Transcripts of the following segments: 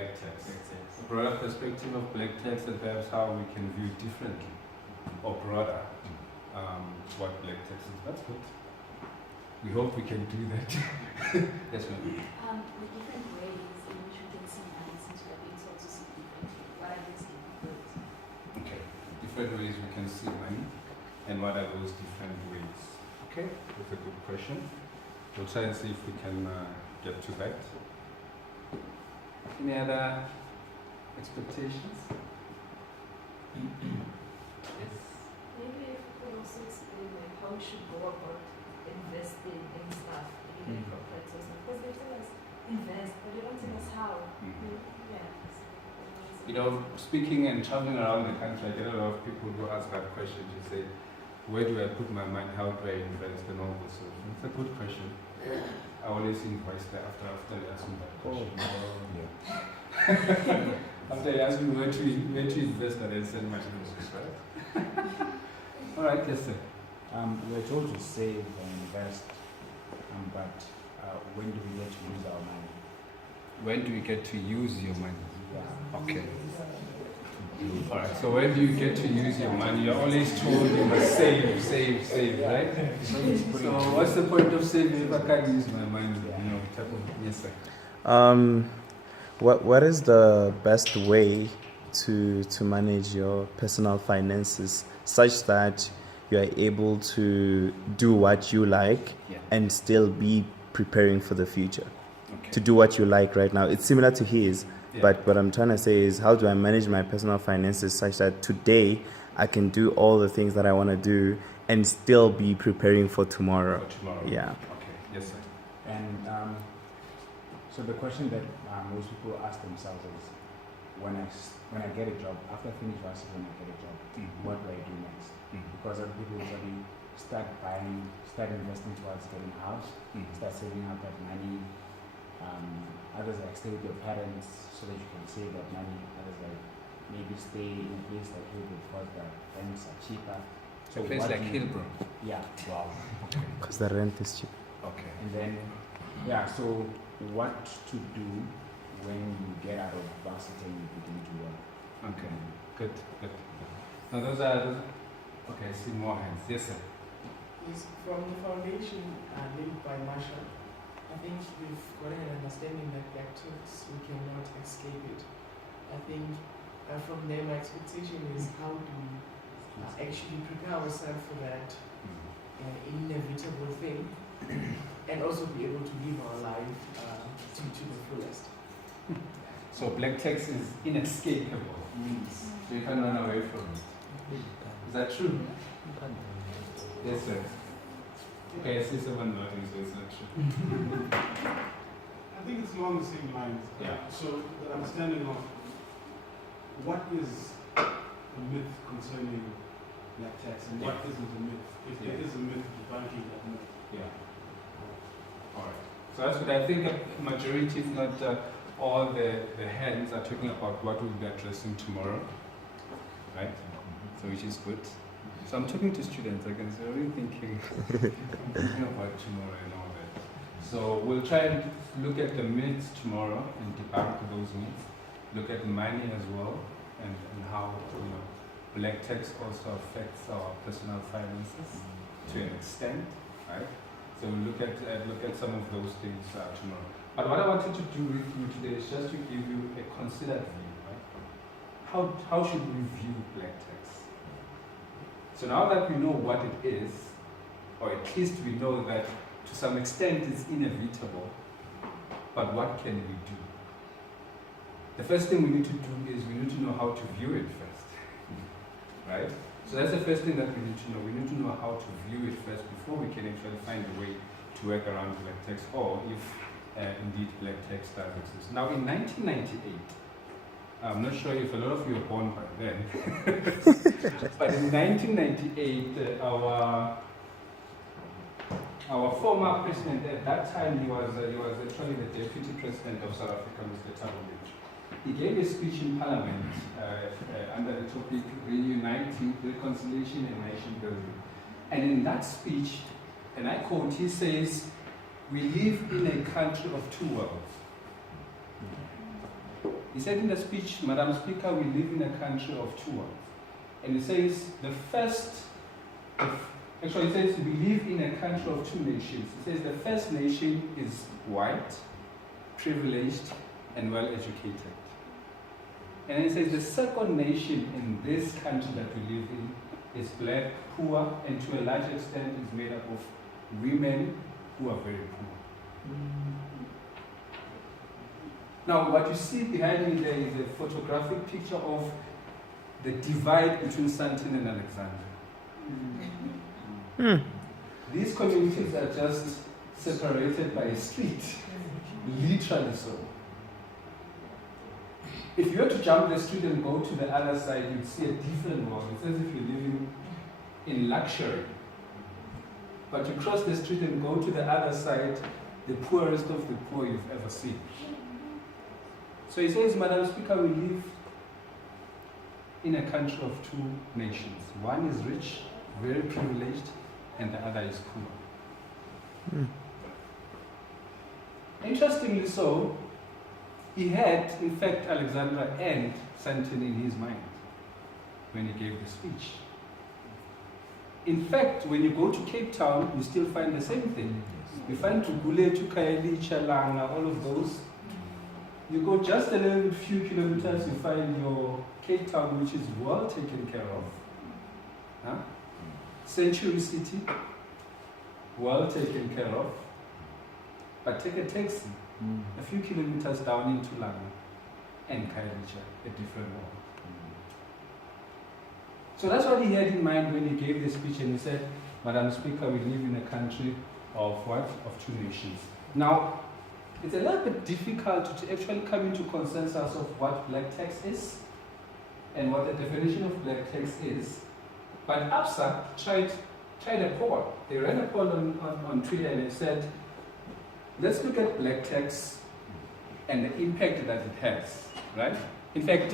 Black text. A broader perspective of black text and perhaps how we can view differently or broader what black text is. That's good. We hope we can do that. Yes, ma'am. The different ways in which we can see money seems like it's also significant. What are these different ways? Okay. Different ways we can see money, and what are those different ways? Okay, that's a good question. We'll try and see if we can get to that. Any other expectations? Yes. Maybe if we could also explain like how we should go about investing in stuff, maybe like corporates or something. Because they tell us invest, but they don't tell us how. Yeah. You know, speaking and traveling around the country, I get a lot of people who ask that question. You say, where do I put my money? How do I invest? And all this. So it's a good question. I always invest after you ask me that question. After you ask me where to invest, and then send my invoices, right? All right, yes, sir. We're told to save and invest, but when do we get to use our money? When do you get to use your money? Yeah. Okay. All right. So when do you get to use your money? You're always told you must save, right? So what's the point of saving if I can't use my money? You know, type of yes, sir. What is the best way to manage your personal finances such that you are able to do what you like and still be preparing for the future? Okay. To do what you like right now. It's similar to his, but what I'm trying to say is, how do I manage my personal finances such that today I can do all the things that I want to do and still be preparing for tomorrow? Yeah. Okay. Yes, sir. And so the question that most people ask themselves is, when I get a job, after I finish varsity, when I get a job, what do I do next? Because other people usually start investing towards getting a house, start saving up that money. Others like stay with your parents so that you can save that money. Others like maybe stay in a place like Hillbrook because the rents are cheaper. So a place like Hillbrook? Yeah. Wow. Because the rent is cheap. Okay. And then, so what to do when you get out of varsity and you begin to work? Okay. Good. Now those are okay. I see more hands. Yes, sir. Yes, from the foundation laid by Marshall, I think we've got an understanding that black tax, we cannot escape it. I think from there my expectation is how do we actually prepare ourselves for that inevitable thing and also be able to live our life to the fullest. So black tax is inescapable. So you can't run away from it. Is that true? Yes, sir. Okay, I see someone nodding, so it's not true. I think it's along the same lines. So the understanding of what is a myth concerning black tax and what isn't a myth. If there is a myth, debunking that myth. Yeah. All right. So that's what I think. A majority, if not all the hands, are talking about what we'll be addressing tomorrow, right? So which is good. So I'm talking to students. I can say, what are you thinking about tomorrow and all that? So we'll try and look at the myths tomorrow and debunk those myths. Look at money as well and how black tax also affects our personal finances to an extent, right? So we'll look at some of those things tomorrow. But what I wanted to do with you today is just to give you a considered view, right? How should we view black tax? So now that we know what it is, or at least we know that to some extent it's inevitable, but what can we do? The first thing we need to do is we need to know how to view it first, right? So that's the first thing that we need to know. We need to know how to view it first before we can actually find a way to work around black tax, or if indeed black tax does exist. Now in 1998, I'm not sure if a lot of you were born by then, but in 1998, our former president at that time, he was actually the deputy president of South Africa, Mr. Thabo Mbeki. He gave a speech in Parliament under the topic Reuniting, Reconciliation and Nation Building. And in that speech, and I quote, he says, "We live in a country of two worlds. He said in the speech, Madam Speaker, we live in a country of two worlds. And he says actually he says we live in a country of two nations. He says the first nation is white, privileged, and well educated. And he says the second nation in this country that we live in is black, poor, and to a large extent is made up of women who are very poor. Now, what you see behind me there is a photographic picture of the divide between Sandton and Alexandria. These communities are just separated by a street, literally so. If you were to jump the street and go to the other side, you'd see a different world. It's as if you're living in luxury. But you cross the street and go to the other side, the poorest of the poor you've ever seen. So he says, Madam Speaker, we live in a country of two nations. One is rich, very privileged, and the other is poor. Interestingly so, he had, in fact, Alexandra and Sandton in his mind when he gave the speech. In fact, when you go to Cape Town, you still find the same thing. You find Tugule, Tukaeli, Chalanga, all of those. You go just a little few kilometers, you find your Cape Town, which is well taken care of. Huh? Century City, well taken care of. But take a taxi, a few kilometers down into Langa and Kailicha, a different world. So that's what he had in mind when he gave the speech, and he said, Madam Speaker, we live in a country of what? Of two nations. Now, it's a little bit difficult to actually come into consensus of what Latex is and what the definition of Latex is. But APSA tried a poll. They ran a poll on Twitter, and they said, let's look at Latex and the impact that it has, right? In fact,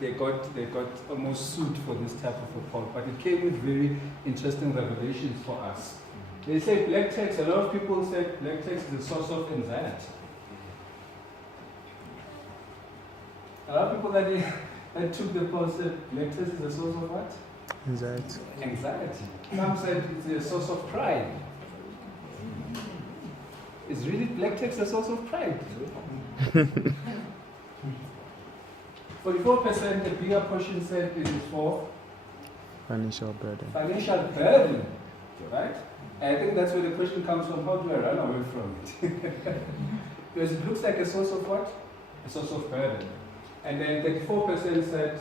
they got almost sued for this type of a poll, but it came with very interesting revelations for us. They say black text, a lot of people said black text is a source of anxiety. A lot of people that took the poll said black text is a source of what? Anxiety. Anxiety. Some said it's a source of pride. Is really black text a source of pride? 44%, a bigger portion said it is for Financial burden. financial burden, right? And I think that's where the question comes from, how do I run away from it? Because it looks like a source of what? A source of burden. And then 34% said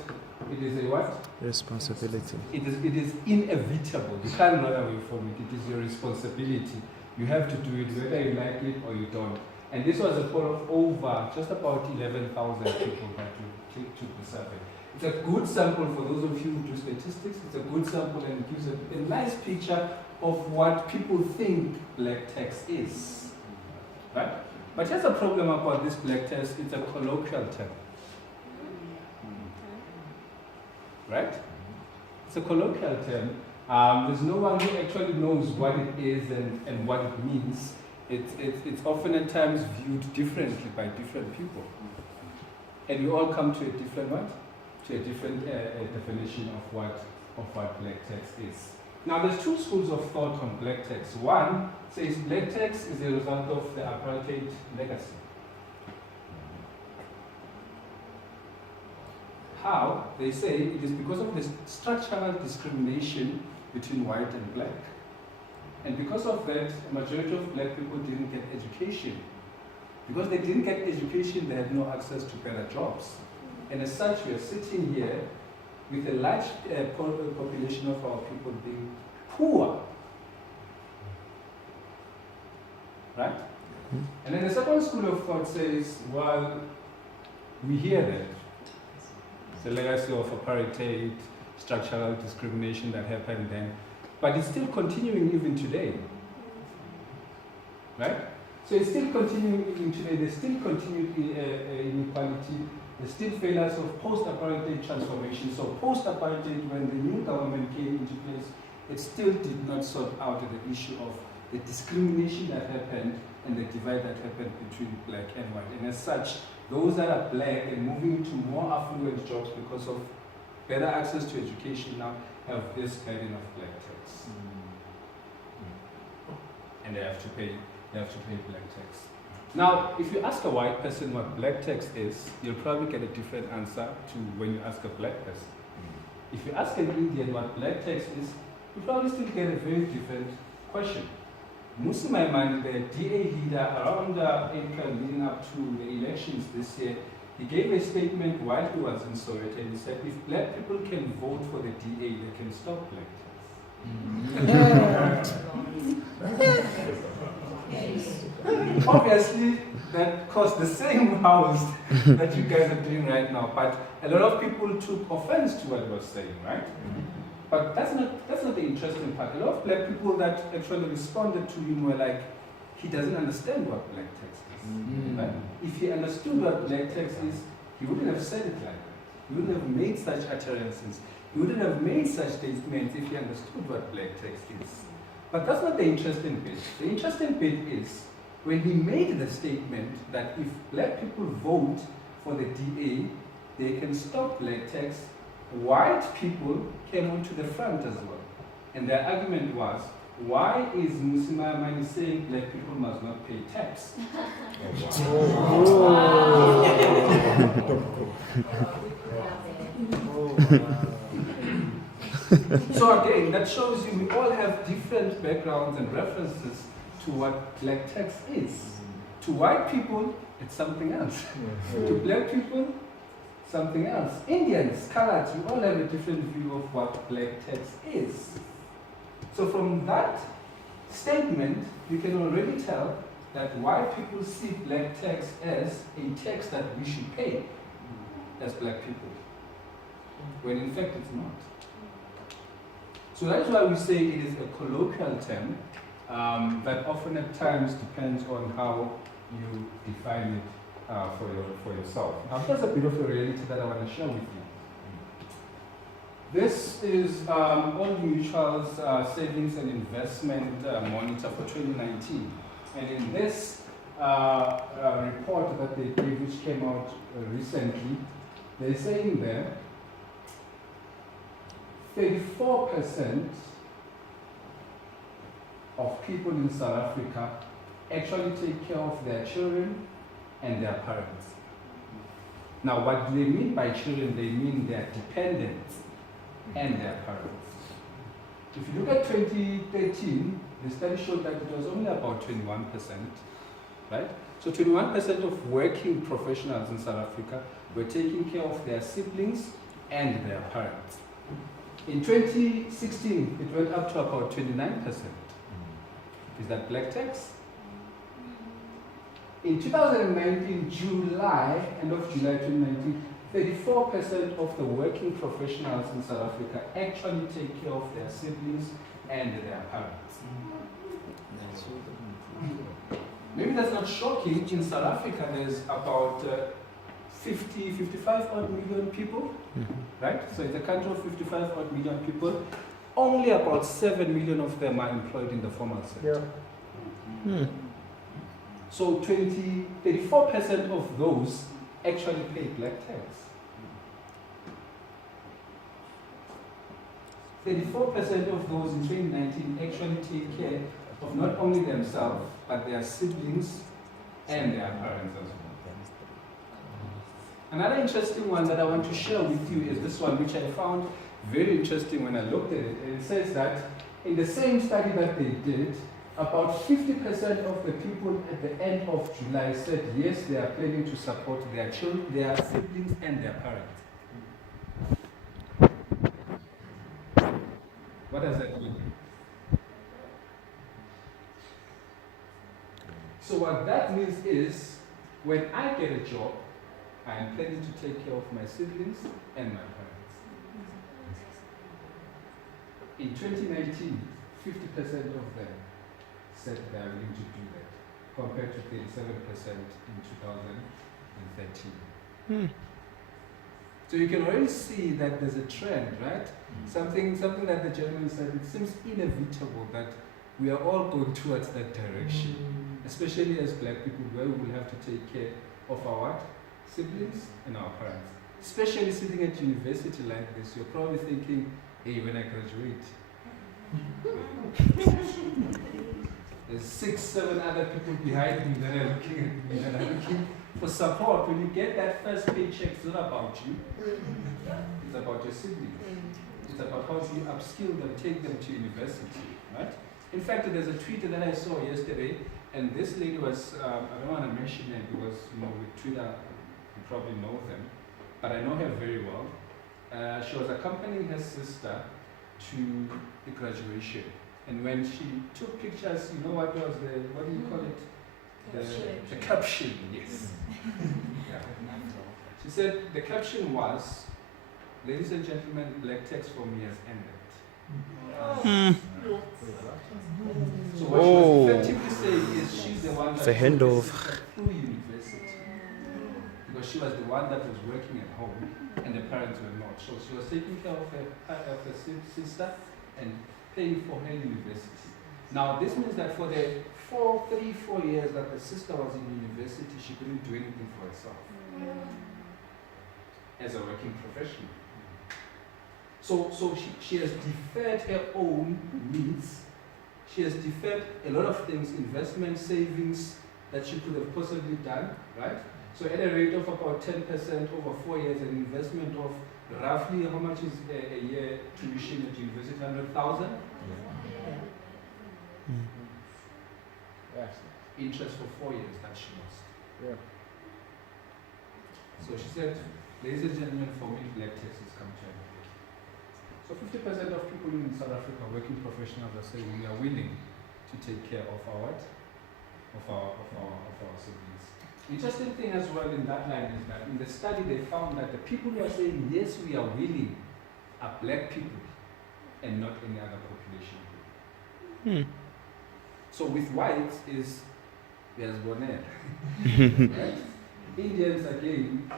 it is a what? Responsibility. It is inevitable. You can't run away from it. It is your responsibility. You have to do it whether you like it or you don't. And this was a poll of over just about 11,000 people that took the survey. It's a good sample for those of you who do statistics. It's a good sample, and it gives a nice picture of what people think black text is. Right? But here's a problem about this black text. It's a colloquial term. Right? It's a colloquial term. There's no one who actually knows what it is and what it means. It's often at times viewed differently by different people. And we all come to a different what? To a different definition of what black text is. Now there's two schools of thought on black text. One says black text is a result of the apartheid legacy. How? They say it is because of the structural discrimination between white and black. And because of that, a majority of black people didn't get education. Because they didn't get education, they had no access to better jobs. And as such, we are sitting here with a large population of our people being poor. Right? And then the second school of thought says, well, we hear that. It's a legacy of apartheid, structural discrimination that happened then. But it's still continuing even today. Right? So it's still continuing even today. There's still continued inequality. There's still failures of post-apartheid transformation. So post-apartheid, when the new government came into place, it still did not sort out the issue of the discrimination that happened and the divide that happened between black and white. And as such, those that are black and moving into more affluent jobs because of better access to education now have this burden of black tax. And they have to pay black tax. Now, if you ask a white person what black tax is, you'll probably get a different answer to when you ask a black person. If you ask an Indian what black tax is, you probably still get a very different question. Musi Maimani, the DA leader, around April leading up to the elections this year, he gave a statement while he was in Soweto, and he said, if black people can vote for the DA, they can stop black tax. Obviously, that caused the same house that you guys are doing right now, but a lot of people took offense to what he was saying, right? But that's not the interesting part. A lot of black people that actually responded to him were like, he doesn't understand what black tax is. Right? If he understood what black tax is, he wouldn't have said it like that. He wouldn't have made such utterances. He wouldn't have made such statements if he understood what black tax is. But that's not the interesting bit. The interesting bit is when he made the statement that if black people vote for the DA, they can stop black tax, white people came onto the front as well. And their argument was, why is Musima Amani saying black people must not pay tax? So again, that shows you we all have different backgrounds and references to what black tax is. To white people, it's something else. To black people, something else. Indians, coloreds, we all have a different view of what black tax is. So from that statement, you can already tell that white people see black tax as a tax that we should pay as black people, when in fact it's not. So that's why we say it is a colloquial term that often at times depends on how you define it for yourself. Now here's a bit of a reality that I want to share with you. This is Old Mutual's Savings and Investment Monitor for 2019. And in this report that they gave, which came out recently, they're saying there 34% of people in South Africa actually take care of their children and their parents. Now, what do they mean by children? They mean their dependents and their parents. If you look at 2013, the study showed that it was only about 21%, right? So 21% of working professionals in South Africa were taking care of their siblings and their parents. In 2016, it went up to about 29%. Is that black tax? In 2019, end of July 2019, 34% of the working professionals in South Africa actually take care of their siblings and their parents. Maybe that's not shocking. In South Africa, there's about 55 odd million people, right? So it's a country of 55 odd million people. Only about 7 million of them are employed in the formal sector. So 34% of those actually pay black tax. 34% of those in 2019 actually take care of not only themselves, but their siblings and their parents as well. Another interesting one that I want to share with you is this one, which I found very interesting when I looked at it. And it says that in the same study that they did, about 50% of the people at the end of July said yes, they are planning to support their children, their siblings, and their parents. What does that mean? So what that means is, when I get a job, I am planning to take care of my siblings and my parents. In 2019, 50% of them said they are willing to do that, compared to 37% in 2013. So you can already see that there's a trend, right? Something that the gentleman said, it seems inevitable that we are all going towards that direction, especially as black people, where we will have to take care of our siblings and our parents. Especially sitting at university like this, you're probably thinking, hey, when I graduate, there's 6, 7 other people behind me that are looking at me and are looking for support. When you get that first paycheck, it's not about you. It's about your siblings. It's about how you upskill them, take them to university, right? In fact, there's a tweet that I saw yesterday, and this lady was, I don't want to mention it because, with Twitter, you probably know them, but I know her very well. She was accompanying her sister to the graduation. And when she took pictures, you know what was what do you call it? The caption, yes. Yeah. She said the caption was, ladies and gentlemen, Latex for me has ended. So what she was effectively saying is she's the one that The handover. through university. Because she was the one that was working at home and the parents were not. So she was taking care of her sister and paying for her university. Now this means that for the 3-4 years that the sister was in university, she couldn't do anything for herself as a working professional. So she has deferred her own needs. She has deferred a lot of things, investment, savings that she could have possibly done, right? So at a rate of about 10% over 4 years, an investment of roughly, how much is a year tuition at university? 100,000? Yes. Interest for 4 years that she lost. Yeah. So she said, ladies and gentlemen, for me, Latex has come to an end. So 50% of people in South Africa, working professionals, are saying we are willing to take care of our siblings. Interesting thing as well in that line is that in the study they found that the people who are saying yes, we are willing, are black people and not any other population group. So with whites is there's Bonnet, right? Indians again,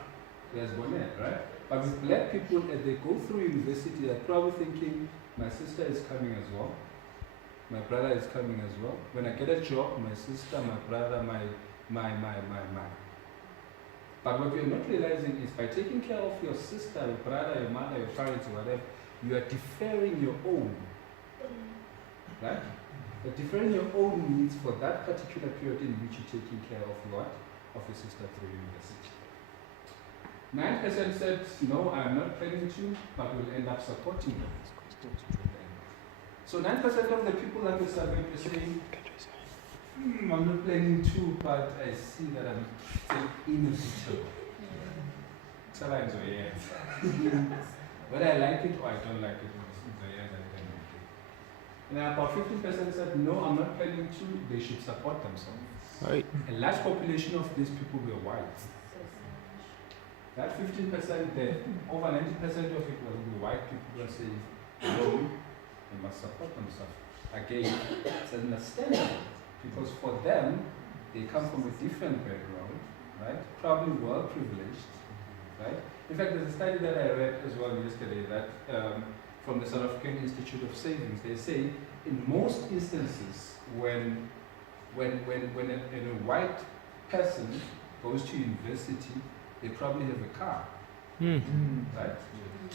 there's Bonnet, right? But with black people, as they go through university, they're probably thinking, my sister is coming as well, my brother is coming as well. When I get a job, my sister, my brother, my. But what you're not realizing is by taking care of your sister, your brother, your mother, your parents, or whatever, you are deferring your own, right? You're deferring your own needs for that particular period in which you're taking care of what? Of your sister through university. 9% said, no, I'm not planning to, but will end up supporting them. So 9% of the people that we surveyed were saying, I'm not planning to, but I see that I'm still inevitable. Sometimes, yes. Whether I like it or I don't like it, it's a yes, I don't like it. And about 15% said, no, I'm not planning to, they should support themselves. Right. A large population of these people were white. That 15%, over 90% of it was the white people who are saying, no, they must support themselves. Again, it's understandable. Because for them, they come from a different background, right? Probably well privileged, right? In fact, there's a study that I read as well yesterday that from the South African Institute of Savings, they say in most instances when a white person goes to university, they probably have a car, right?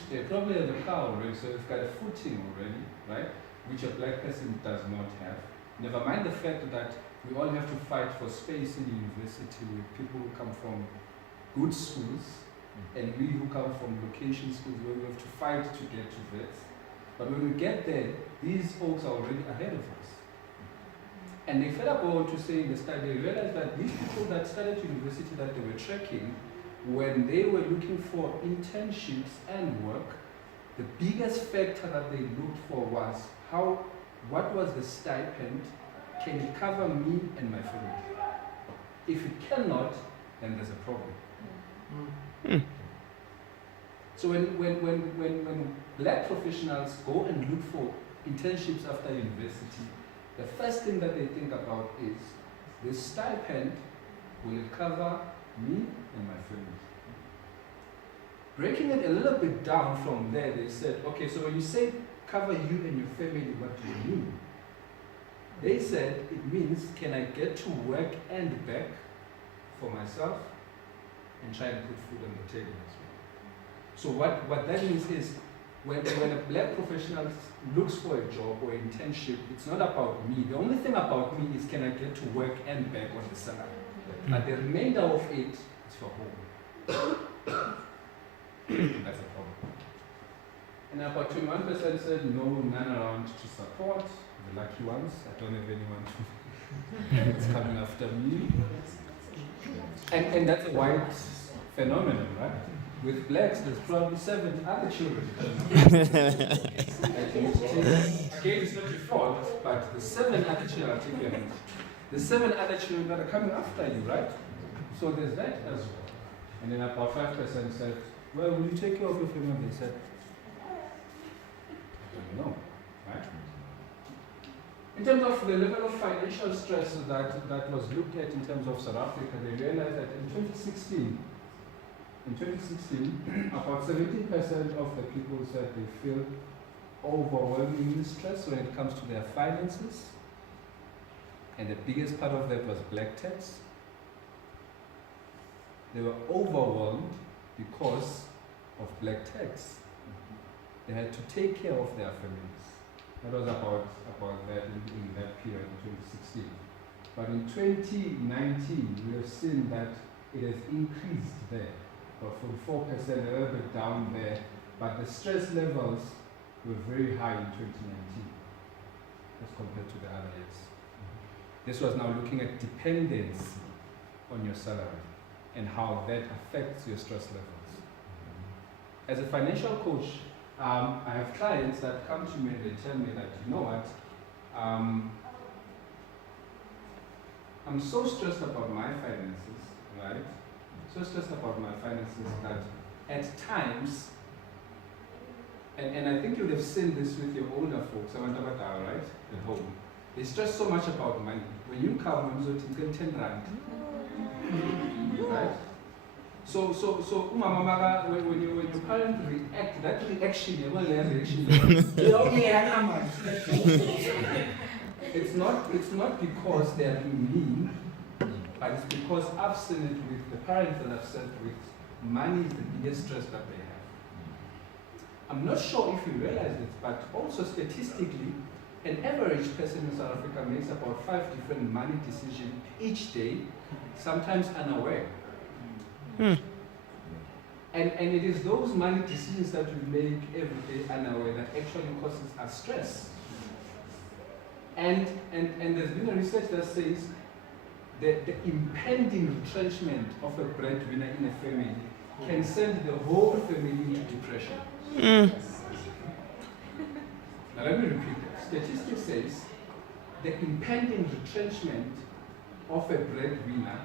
They probably have a car already, so they've got a footing already, right? Which a black person does not have. Never mind the fact that we all have to fight for space in university with people who come from good schools and we who come from location schools where we have to fight to get to Wits. But when we get there, these folks are already ahead of us. And they further go on to say in the study, they realized that these people that started university that they were tracking, when they were looking for internships and work, the biggest factor that they looked for was what was the stipend? Can it cover me and my family? If it cannot, then there's a problem. So when black professionals go and look for internships after university, the first thing that they think about is, this stipend, will it cover me and my family? Breaking it a little bit down from there, they said, okay, so when you say cover you and your family, what do you mean? They said it means, can I get to work and back for myself and try and put food on the table as well. So what that means is when a black professional looks for a job or internship, it's not about me. The only thing about me is can I get to work and back on the salary. But the remainder of it is for home. That's a problem. And about 21% said no, none around to support. The lucky ones. I don't have anyone that's coming after me. And that's a white phenomenon, right? With blacks, there's probably 7 other children. Again, it's not your fault, but the 7 other children are taking your hand. The 7 other children that are coming after you, right? So there's that as well. And then about 5% said, well, will you take care of your family? They said, I don't know, right? In terms of the level of financial stress that was looked at in terms of South Africa, they realized that in 2016, about 17% of the people said they feel overwhelmingly stressed when it comes to their finances. And the biggest part of that was black tax. They were overwhelmed because of black tax. They had to take care of their families. That was about that in that period in 2016. But in 2019, we have seen that it has increased there. But from 4%, a little bit down there. But the stress levels were very high in 2019 as compared to the other years. This was now looking at dependence on your salary and how that affects your stress levels. As a financial coach, I have clients that come to me and they tell me that, you know what, I'm so stressed about my finances, right? So stressed about my finances that at times, and I think you would have seen this with your older folks, right, at home. They stress so much about money. When you come, you get 10 rand. Right? So when your parents react, that reaction, it's not because they are being mean, but it's because I've seen it with the parents that I've sat with. Money is the biggest stress that they have. I'm not sure if you realize it, but also statistically, an average person in South Africa makes about 5 different money decisions each day, sometimes unaware. And it is those money decisions that we make every day unaware that actually causes us stress. And there's been a research that says that the impending retrenchment of a breadwinner in a family can send the whole family into depression. Now let me repeat that. Statistics says the impending retrenchment of a breadwinner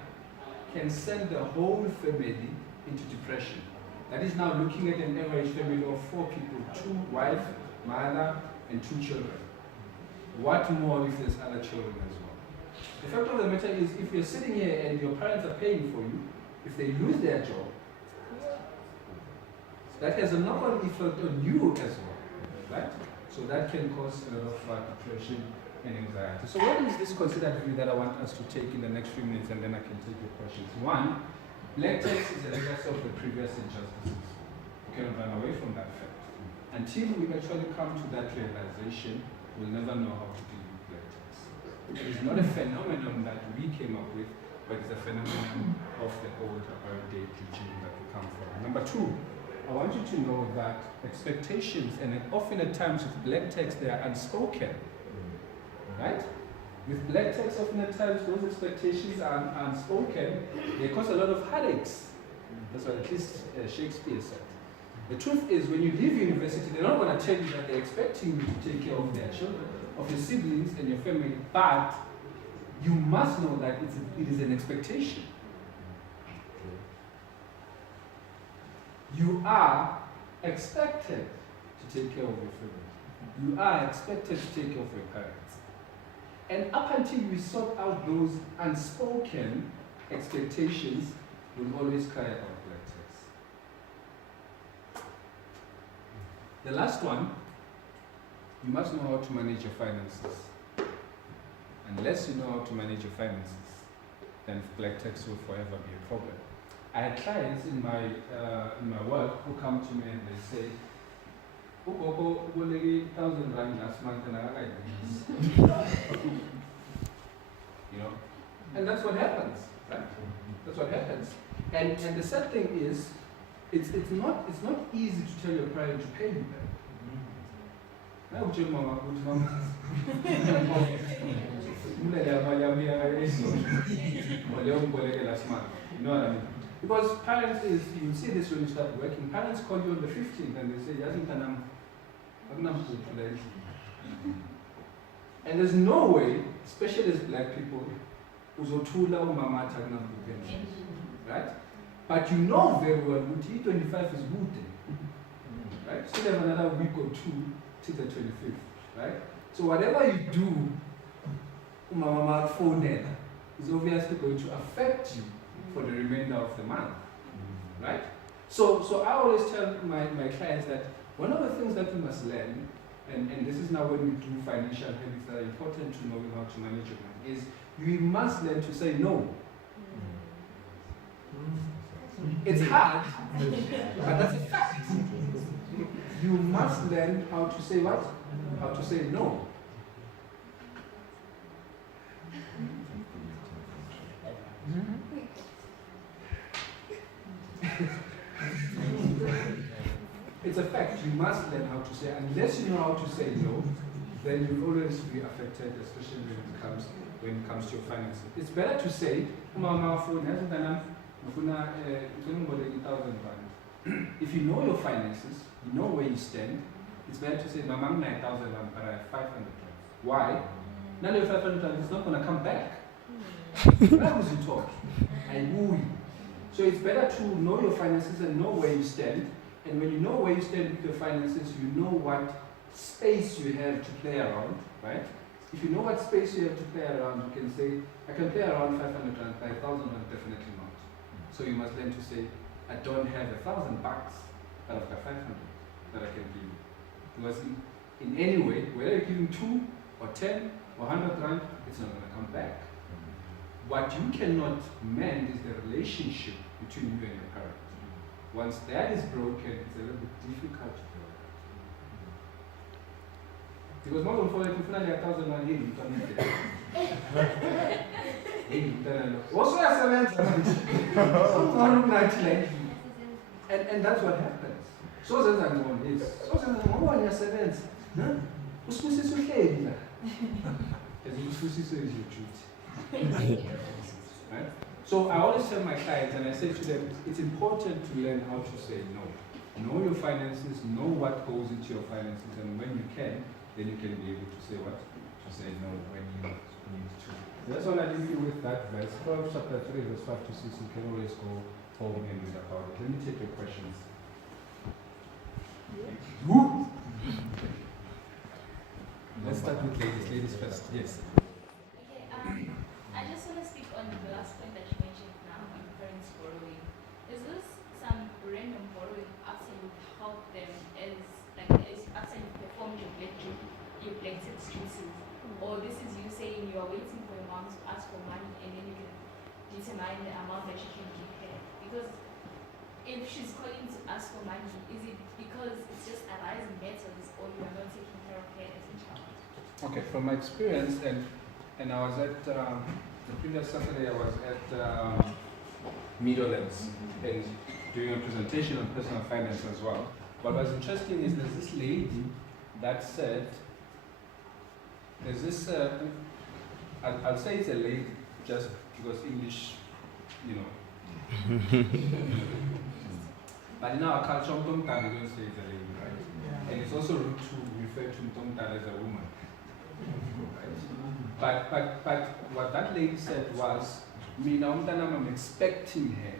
can send the whole family into depression. That is now looking at an average family of 4 people, 2 wife, mother, and 2 children. What more if there's other children as well? The fact of the matter is, if you're sitting here and your parents are paying for you, if they lose their job, that has a knock-on effect on you as well, right? So that can cause a lot of depression and anxiety. So what is this considered view that I want us to take in the next few minutes, and then I can take your questions? 1, black tax is a legacy of the previous injustices. We cannot run away from that fact. Until we actually come to that realization, we'll never know how to deal with black tax. It is not a phenomenon that we came up with, but it's a phenomenon of the old apartheid regime that we come from. Number 2, I want you to know that expectations, and often at times with black tax, they are unspoken. Right? With black tax, often at times, those expectations are unspoken. They cause a lot of headaches. That's what at least Shakespeare said. The truth is, when you leave university, they're not going to tell you that they're expecting you to take care of their children, of your siblings and your family, but you must know that it is an expectation. You are expected to take care of your family. You are expected to take care of your parents. And up until we sort out those unspoken expectations, we'll always cry about black tax. The last one, you must know how to manage your finances. Unless you know how to manage your finances, then black tax will forever be a problem. I had clients in my work who come to me and they say, "Ugogo, uboneke 1,000 rand last month and I got this." You know, and that's what happens, right? That's what happens. And the sad thing is, it's not easy to tell your parent to pay you back. Now, you know what I mean? Because parents is, you see this when you start working, parents call you on the 15th and they say, and there's no way, especially as black people, right? But you know very well, T25 is good, right? Still have another week or two till the 25th, right? So whatever you do, Mama phone is obviously going to affect you for the remainder of the month, right? So I always tell my clients that one of the things that we must learn, and this is now when we do financial habits that are important to know how to manage your money, is you must learn to say no. It's hard, but that's a fact. You must learn how to say what? How to say no. It's a fact. You must learn how to say. Unless you know how to say no, then you'll always be affected, especially when it comes to your finances. It's better to say, if you know your finances, you know where you stand, it's better to say, Mama, 9,000 rand, but I have 500 rand. Why? Now your 500 rand is not going to come back. Why was you talk? I woo you. So it's better to know your finances and know where you stand. And when you know where you stand with your finances, you know what space you have to play around, right? If you know what space you have to play around, you can say, I can play around 500 rand, 5,000 rand, definitely not. So you must learn to say, I don't have $1,000, but I've got 500 that I can give you. Because in any way, whether you're giving 2 or 10 or 100 rand, it's not going to come back. What you cannot mend is the relationship between you and your parent. Once that is broken, it's a little bit difficult to build that. Because more than 4, if you find 1,000 rand, you can't need it. And that's what happens. So zenza ngcono yes. So zenza ngoba ngiyasebenza. Usibusiso uhleli la. Usibusiso is your duty. Right? So I always tell my clients and I say to them, it's important to learn how to say no. Know your finances, know what goes into your finances, and when you can, then you can be able to say what? To say no when you need to. That's all I leave you with that verse. Proverbs chapter 3, verse 5 to 6. You can always go home and read about it. Let me take your questions. Woo! Let's start with ladies. Ladies first. Yes. Okay, I just want to speak on the last point that you mentioned now on parents borrowing. Is this some random borrowing after you help them as after you performed your black duties? Or this is you saying you are waiting for your mom to ask for money and then you can determine the amount that you can give her? Because if she's calling to ask for money, is it because it's just arising matters or you are not taking care of her as a child? Okay, from my experience, and I was at the previous Saturday, I was at Meadowlands and doing a presentation on personal finance as well. What was interesting is there's this lady that said, there's this, I'll say it's a lady just because English, you know. But in our culture, Mtomtare, we don't say it's a lady, right? Yeah. And it's also rude to refer to Mtomtare as a woman. Right? But what that lady said was, I'm expecting her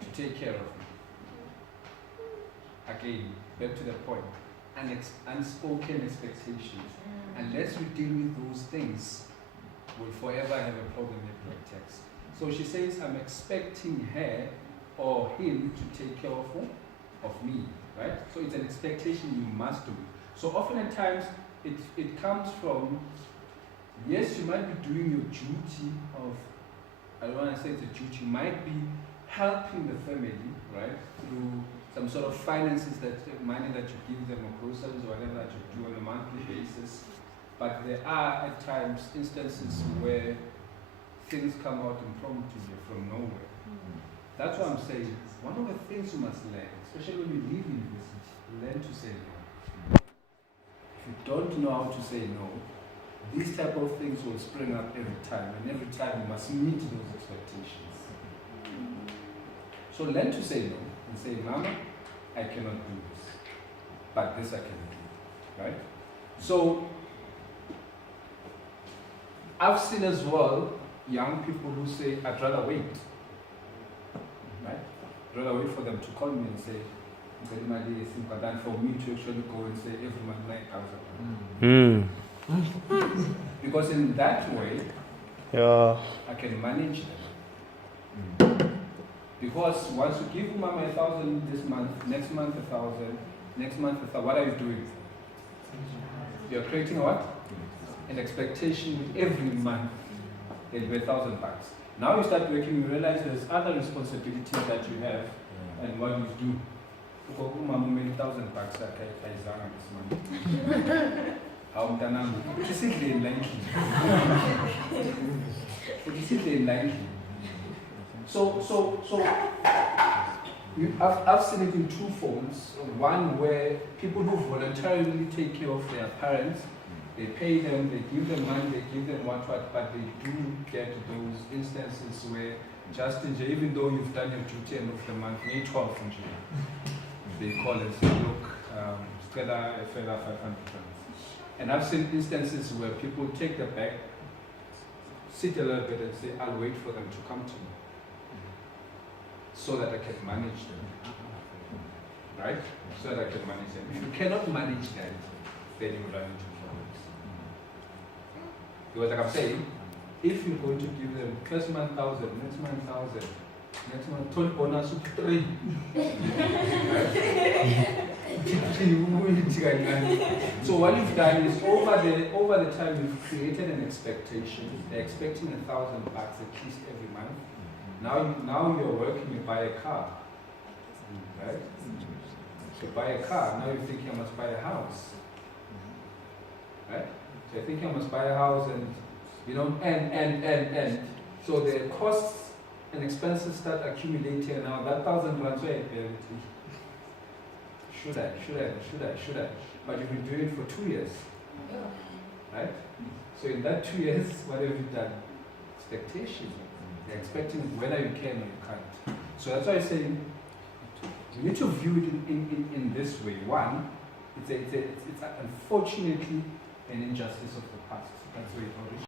to take care of me. Again, back to the point. Unspoken expectations. Unless we deal with those things, we'll forever have a problem with Latex. So she says, I'm expecting her or him to take care of me, right? So it's an expectation you must do. So often at times, it comes from Yes, you might be doing your duty of, I don't want to say it's a duty, you might be helping the family, right, through some sort of finances, that money that you give them, or groceries or whatever that you do on a monthly basis. But there are at times instances where things come out impromptu from nowhere. That's what I'm saying. One of the things you must learn, especially when you leave university, learn to say no. If you don't know how to say no, these type of things will spring up every time, and every time you must meet those expectations. So learn to say no and say, Mama, I cannot do this, but this I can do, right? So I've seen as well young people who say, I'd rather wait, right? I'd rather wait for them to call me and say, than for me to actually go and say every month 9,000. Because in that way, I can manage them. Because once you give Mama 1,000 this month, next month 1,000, next month 1,000, what are you doing? You're creating what? An expectation with every month it'll be $1,000. Now you start working, you realize there's other responsibilities that you have, and what you do. Mama made $1,000 this month. How mtanangu? Utisile in line. So I've seen it in two forms. One where people who voluntarily take care of their parents, they pay them, they give them money, they give them what, but they do get those instances where just even though you've done your duty end of the month, May 12th, they call and say, look, further 500 pounds. And I've seen instances where people take the bag, sit a little bit and say, I'll wait for them to come to me so that I can manage them. Right? So that I can manage them. If you cannot manage that, then you run into problems. Because like I'm saying, if you're going to give them first month 1,000, next month 1,000, next month 12 bonus 3. So what you've done is over the time you've created an expectation. They're expecting $1,000 at least every month. Now you're working, you buy a car, right? So buy a car. Now you're thinking I must buy a house, right? So you're thinking I must buy a house, and and so the costs and expenses start accumulating. Now that $1,000 should I? But you've been doing it for 2 years, right? So in that 2 years, what have you done? Expectation. They're expecting whether you can or you can't. So that's why I say you need to view it in this way. One, it's unfortunately an injustice of the past. That's where it originates.